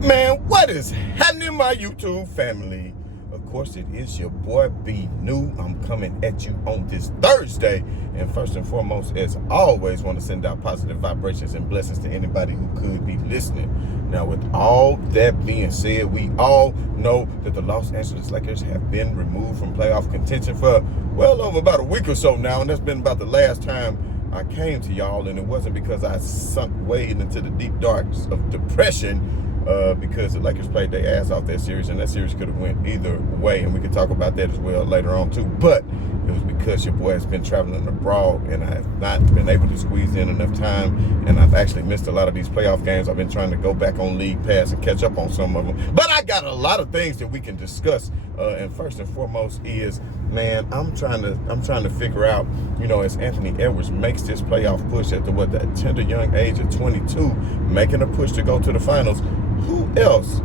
Man, what is happening, my YouTube family? Of course, it is your boy B New. I'm coming at you on this Thursday. And first and foremost, as always, want to send out positive vibrations and blessings to anybody who could be listening. Now, with all that being said, we all know that the Los Angeles Lakers have been removed from playoff contention for well over about a week or so now. And that's been about the last time I came to y'all. And it wasn't because I sunk way into the deep darks of depression. Because the Lakers played their ass off that series, and that series could have went either way, and we can talk about that as well later on too. But it was because your boy has been traveling abroad, and I have not been able to squeeze in enough time, and I've actually missed a lot of these playoff games. I've been trying to go back on League Pass and catch up on some of them, but I got a lot of things that we can discuss. And first and foremost is, man, I'm trying to figure out, as Anthony Edwards makes this playoff push at the tender young age of 22, making a push to go to the finals. Who else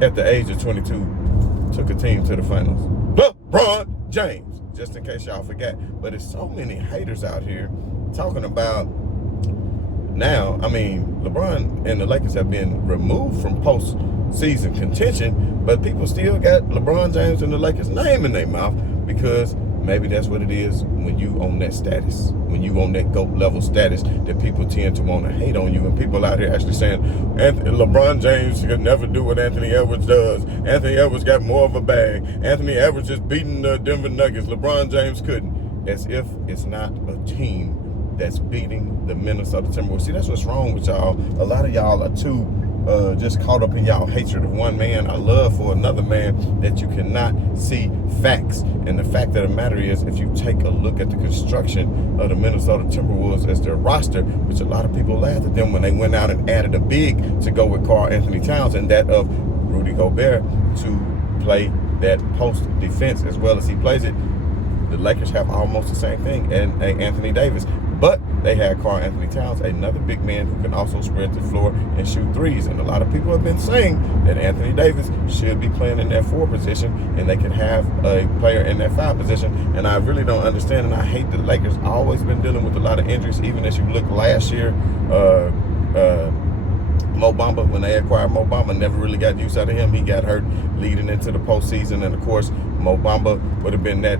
at the age of 22 took a team to the finals? LeBron James, just in case y'all forgot. But there's so many haters out here talking about now. I mean, LeBron and the Lakers have been removed from postseason contention, but people still got LeBron James and the Lakers' name in their mouth because maybe that's what it is when you on that status, when you on that GOAT level status, that people tend to want to hate on you. And people out here actually saying, LeBron James could never do what Anthony Edwards does. Anthony Edwards got more of a bag. Anthony Edwards is beating the Denver Nuggets. LeBron James couldn't. As if it's not a team that's beating the Minnesota Timberwolves. See, that's what's wrong with y'all. A lot of y'all are too just caught up in y'all hatred of one man, a love for another man, that you cannot see facts. And the fact of the matter is, if you take a look at the construction of the Minnesota Timberwolves as their roster, which a lot of people laughed at them when they went out and added a big to go with Karl Anthony Towns, and that of Rudy Gobert to play that post defense as well as he plays it. The Lakers have almost the same thing, and Anthony Davis. But they had Karl Anthony Towns, another big man who can also spread the floor and shoot threes. And a lot of people have been saying that Anthony Davis should be playing in that 4 position, and they can have a player in that 5 position. And I really don't understand, and I hate the Lakers always been dealing with a lot of injuries. Even as you look last year, Mo Bamba, when they acquired Mo Bamba, never really got use out of him. He got hurt leading into the postseason. And of course, Mo Bamba would have been that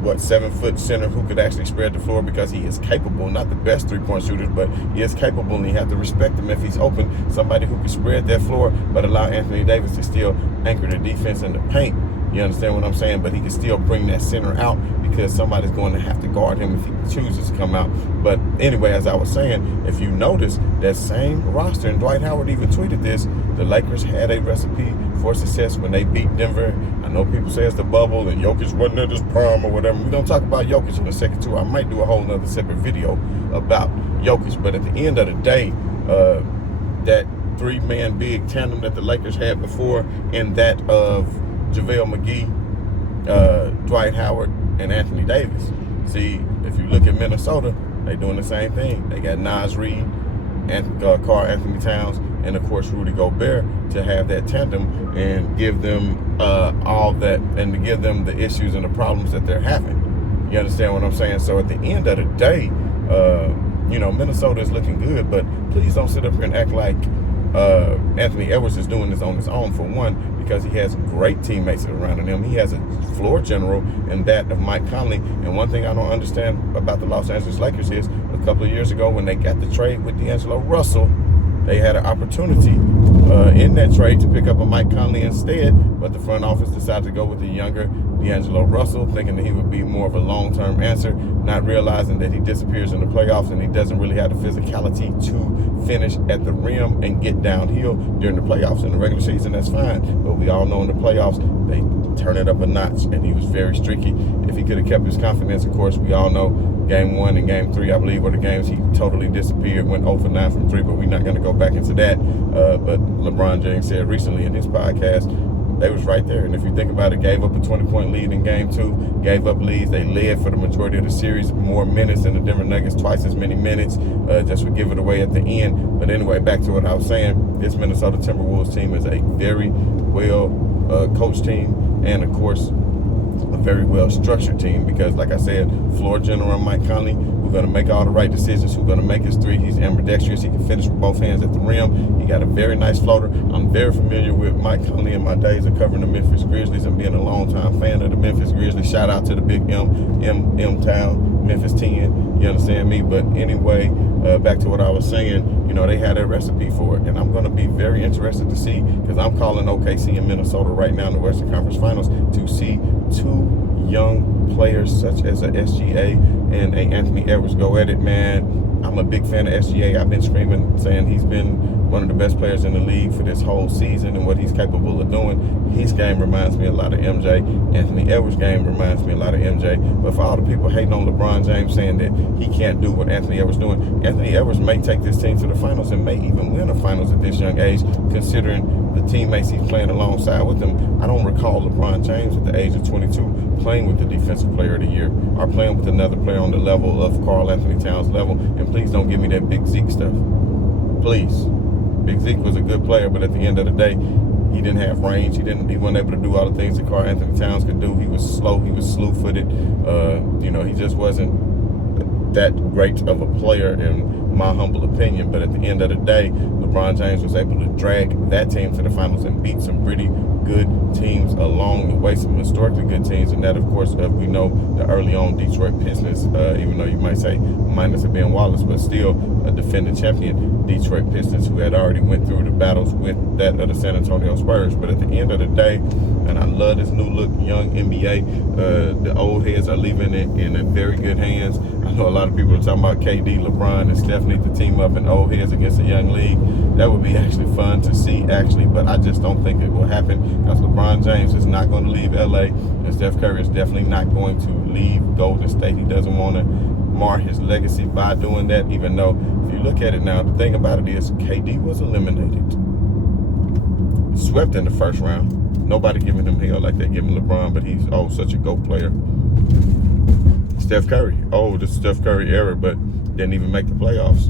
7-foot center who could actually spread the floor because he is capable, not the best 3-point shooter, but he is capable, and you have to respect him if he's open. Somebody who can spread that floor, but allow Anthony Davis to still anchor the defense in the paint. You understand what I'm saying? But he can still bring that center out because somebody's going to have to guard him if he chooses to come out. But anyway, as I was saying, if you notice, that same roster, and Dwight Howard even tweeted this, the Lakers had a recipe for success when they beat Denver. I know people say it's the bubble and Jokic wasn't at his prime or whatever. We're going to talk about Jokic in a second too. I might do a whole nother separate video about Jokic. But at the end of the day, that 3-man big tandem that the Lakers had before, and that of JaVale McGee, Dwight Howard, and Anthony Davis. See, if you look at Minnesota, they doing the same thing. They got Naz Reid, and Karl Anthony Towns, and of course Rudy Gobert to have that tandem and give them all that, and to give them the issues and the problems that they're having. You understand what I'm saying? So at the end of the day, Minnesota is looking good, but please don't sit up here and act like Anthony Edwards is doing this on his own, for one, because he has great teammates around him. He has a floor general in that of Mike Conley. And one thing I don't understand about the Los Angeles Lakers is, a couple of years ago when they got the trade with D'Angelo Russell, they had an opportunity in that trade to pick up a Mike Conley instead, but the front office decided to go with the younger D'Angelo Russell, thinking that he would be more of a long-term answer, not realizing that he disappears in the playoffs and he doesn't really have the physicality to finish at the rim and get downhill during the playoffs. In the regular season, that's fine, but we all know in the playoffs, they turn it up a notch, and he was very streaky. If he could have kept his confidence, of course, we all know Game 1 and Game 3, I believe, were the games he totally disappeared, went 0 for 9 from 3, but we're not going to go back into that. But LeBron James said recently in his podcast, they was right there. And if you think about it, gave up a 20-point lead in Game 2, gave up leads. They led for the majority of the series, more minutes than the Denver Nuggets, twice as many minutes, just would give it away at the end. But anyway, back to what I was saying, this Minnesota Timberwolves team is a very well coached team, and of course, a very well structured team, because like I said, floor general Mike Conley, who who's going to make all the right decisions, who's going to make his three. He's ambidextrous. He can finish with both hands at the rim. He got a very nice floater. I'm very familiar with Mike Conley in my days of covering the Memphis Grizzlies and being a longtime fan of the Memphis Grizzlies. Shout out to the big M town, Memphis 10. You understand me? But anyway, back to what I was saying, you know, they had a recipe for it. And I'm going to be very interested to see, because I'm calling OKC and Minnesota right now in the Western Conference Finals to see two young players such as a SGA and a Anthony Edwards go at it, man. I'm a big fan of SGA. I've been screaming, saying he's been one of the best players in the league for this whole season and what he's capable of doing. His game reminds me a lot of MJ. Anthony Edwards' game reminds me a lot of MJ. But for all the people hating on LeBron James saying that he can't do what Anthony Edwards is doing, Anthony Edwards may take this team to the finals and may even win the finals at this young age, considering the teammates he's playing alongside with him. I don't recall LeBron James at the age of 22 playing with the Defensive Player of the Year or playing with another player on the level of Karl Anthony Towns' level. And please don't give me that Big Zeke stuff. Please. Big Zeke was a good player, but at the end of the day, he didn't have range. He wasn't able to do all the things that Karl Anthony Towns could do. He was slow. He was slew-footed. You know, he just wasn't that great of a player in my humble opinion. But at the end of the day, LeBron James was able to drag that team to the finals and beat some pretty good teams along the way, some historically good teams. And that, of course, we know the early on Detroit Pistons, even though you might say minus of Ben Wallace, but still a defending champion Detroit Pistons who had already went through the battles with that of the San Antonio Spurs. But at the end of the day, and I love this new look young NBA, the old heads are leaving it in very good hands. I know a lot of people are talking about KD, LeBron, and Steph need to team up in old heads against a young league. That would be actually fun to see, actually, but I just don't think it will happen because LeBron James is not going to leave LA, and Steph Curry is definitely not going to leave Golden State. He doesn't want to mar his legacy by doing that, even though if you look at it now, the thing about it is KD was eliminated, swept in the first round. Nobody giving him hell like they giving LeBron, but he's such a GOAT player. Steph Curry, the Steph Curry era, but didn't even make the playoffs.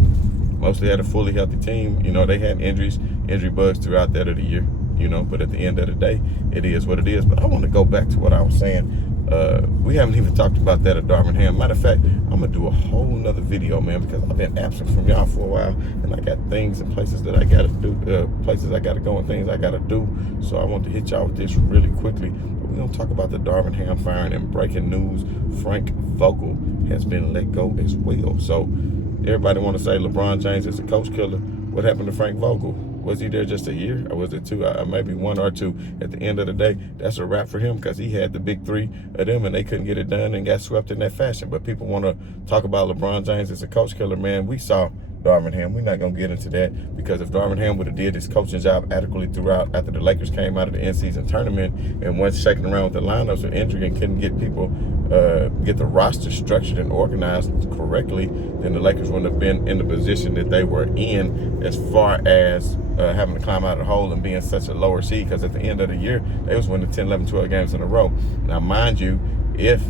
Mostly had a fully healthy team. You know, they had injury bugs throughout that of the year, you know, but at the end of the day, it is what it is. But I want to go back to what I was saying. We haven't even talked about that at Darvin Ham. Matter of fact, I'm going to do a whole nother video, man, because I've been absent from y'all for a while, and I got things and places that I got to do, places I got to go and things I got to do. So I want to hit y'all with this really quickly. But we're going to talk about the Darvin Ham firing and breaking news. Frank Vogel has been let go as well. So everybody want to say LeBron James is a coach killer. What happened to Frank Vogel? Was he there just a year, or was it two? Maybe one or two. At the end of the day, that's a wrap for him because he had the big three of them and they couldn't get it done and got swept in that fashion. But people want to talk about LeBron James as a coach killer. Man, we saw Darvin Ham. We're not going to get into that because if Darvin Ham would have did his coaching job adequately throughout after the Lakers came out of the in-season tournament and went shaking around with the lineups with injury and couldn't get people, get the roster structured and organized correctly, then the Lakers wouldn't have been in the position that they were in as far as having to climb out of the hole and being such a lower seed, because at the end of the year, they was winning 10, 11, 12 games in a row. Now, mind you, if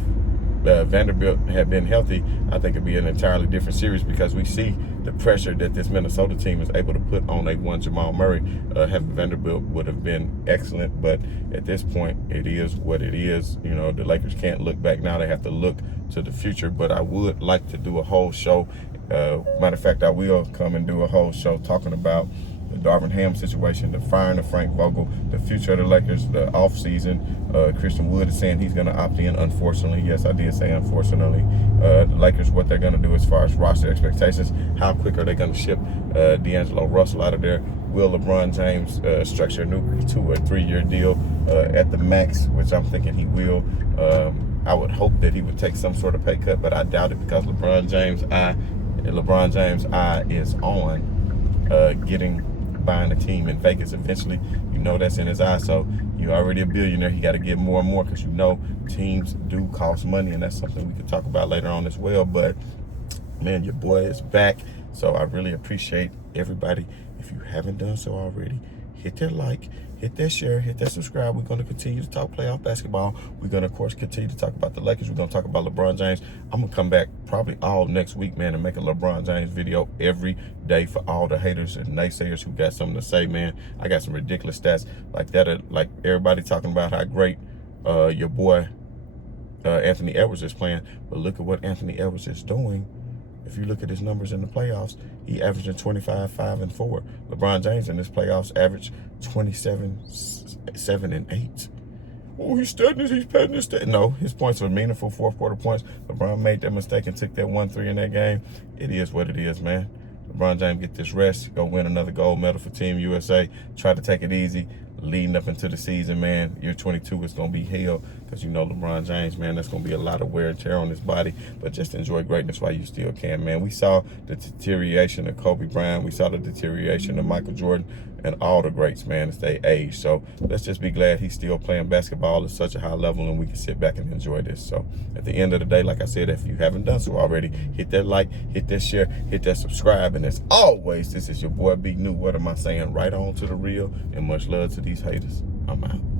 Vanderbilt had been healthy, I think it'd be an entirely different series because we see the pressure that this Minnesota team is able to put on one Jamal Murray. Having Vanderbilt would have been excellent, but at this point, it is what it is. You know, the Lakers can't look back now. They have to look to the future, but I would like to do a whole show. Matter of fact, I will come and do a whole show talking about the Darvin Ham situation, the firing of Frank Vogel, the future of the Lakers, the offseason. Christian Wood is saying he's going to opt in, unfortunately. Yes, I did say unfortunately. The Lakers, what they're going to do as far as roster expectations, how quick are they going to ship D'Angelo Russell out of there? Will LeBron James structure a new 2 or 3 year deal at the max, which I'm thinking he will. I would hope that he would take some sort of pay cut, but I doubt it because LeBron James' eye is on buying a team in Vegas eventually. You know that's in his eyes. So you're already a billionaire. You got to get more and more because you know teams do cost money, and that's something we can talk about later on as well. But man, your boy is back. So I really appreciate everybody. If you haven't done so already, hit that like, hit that share, hit that subscribe. We're going to continue to talk playoff basketball. We're going to, of course, continue to talk about the Lakers. We're going to talk about LeBron James. I'm going to come back probably all next week, man, and make a LeBron James video every day for all the haters and naysayers who got something to say, man. I got some ridiculous stats like that, like everybody talking about how great your boy Anthony Edwards is playing. But look at what Anthony Edwards is doing If you look at his numbers in the playoffs, he averaging 25, 5, and 4. LeBron James in his playoffs averaged 27, 7, and 8. Oh, he's studying this, he's petting this. No, his points were meaningful, fourth quarter points. LeBron made that mistake and took that 1-3 in that game. It is what it is, man. LeBron James get this rest, go win another gold medal for Team USA. Try to take it easy leading up into the season, man. Year 22 is going to be hell because you know LeBron James, man, that's going to be a lot of wear and tear on his body. But just enjoy greatness while you still can, man. We saw the deterioration of Kobe Bryant. We saw the deterioration of Michael Jordan and all the greats, man, as they age. So let's just be glad he's still playing basketball at such a high level and we can sit back and enjoy this. So at the end of the day, like I said, if you haven't done so already, hit that like, hit that share, hit that subscribe. And as always, this is your boy B New. What am I saying? Right on to the real, and much love to these haters. I'm out.